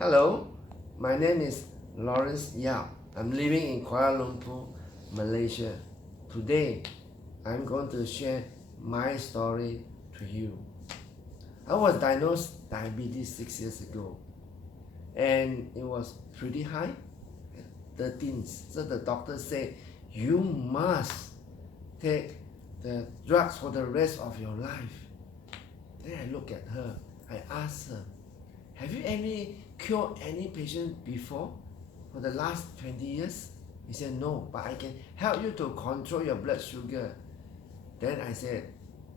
Hello, my name is Laurence. I'm living in Kuala Lumpur, Malaysia. Today, I'm going to share my story to you. I was diagnosed diabetes 6 years ago, and it was pretty high, 13. So the doctor said, you must take the drugs for the rest of your life. Then I look at her, I asked her, have you cured any patient before for the last 20 years? He said, no, but I can help you to control your blood sugar. Then I said,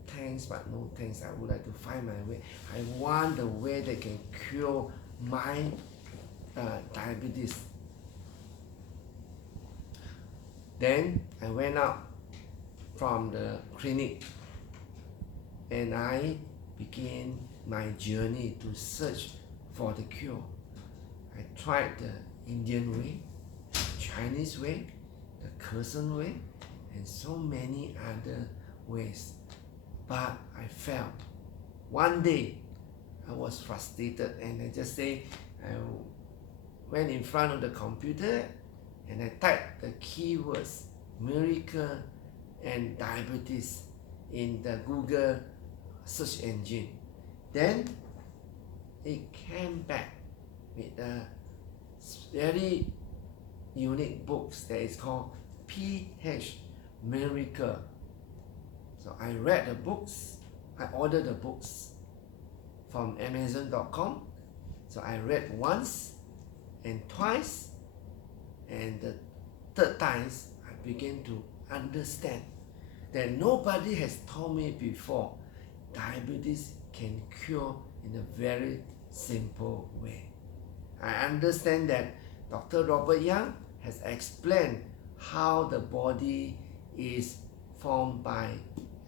thanks, but no thanks. I would like to find my way. I want the way that can cure my diabetes. Then I went out from the clinic and I began my journey to search for the cure. I tried the Indian way, Chinese way, the Kherson way, and so many other ways. But I failed. One day, I was frustrated and I just say, I went in front of the computer and I typed the keywords miracle and diabetes in the Google search engine. Then it came back with a very unique books that is called PH Miracle. So I read the books, I ordered the books from Amazon.com. So I read once and twice, and the third times I began to understand that nobody has told me before diabetes can cure in a very simple way. I understand that Dr. Robert Young has explained how the body is formed by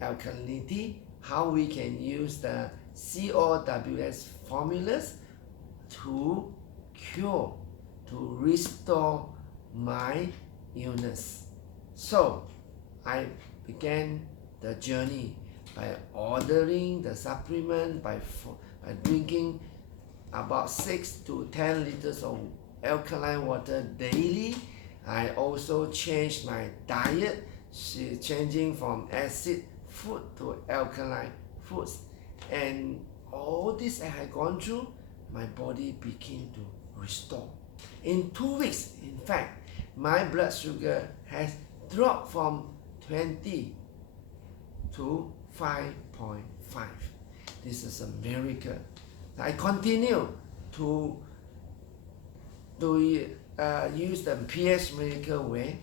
alkalinity, how we can use the COWS formulas to cure, to restore my illness. So I began the journey by ordering the supplement, by drinking about 6 to 10 liters of alkaline water daily. I also changed my diet, changing from acid food to alkaline foods. And all this I had gone through, my body began to restore. In 2 weeks, in fact, my blood sugar has dropped from 20 to 5.5. This is a miracle. I continue to use the PH Miracle way.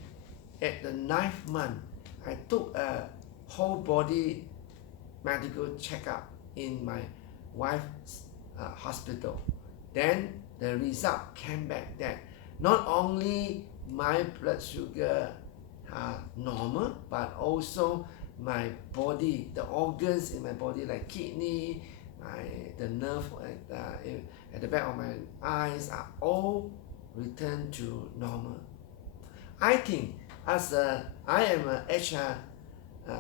At the 9th month, I took a whole body medical checkup in my wife's hospital. Then the result came back that not only my blood sugar are normal, but also my body, the organs in my body like kidney, the nerve at the back of my eyes are all returned to normal. I think I am an HR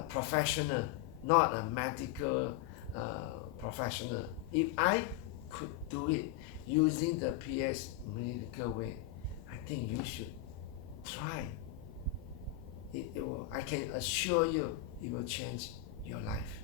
professional, not a medical professional. If I could do it using the PS Medical way, I think you should try. I can assure you it will change your life.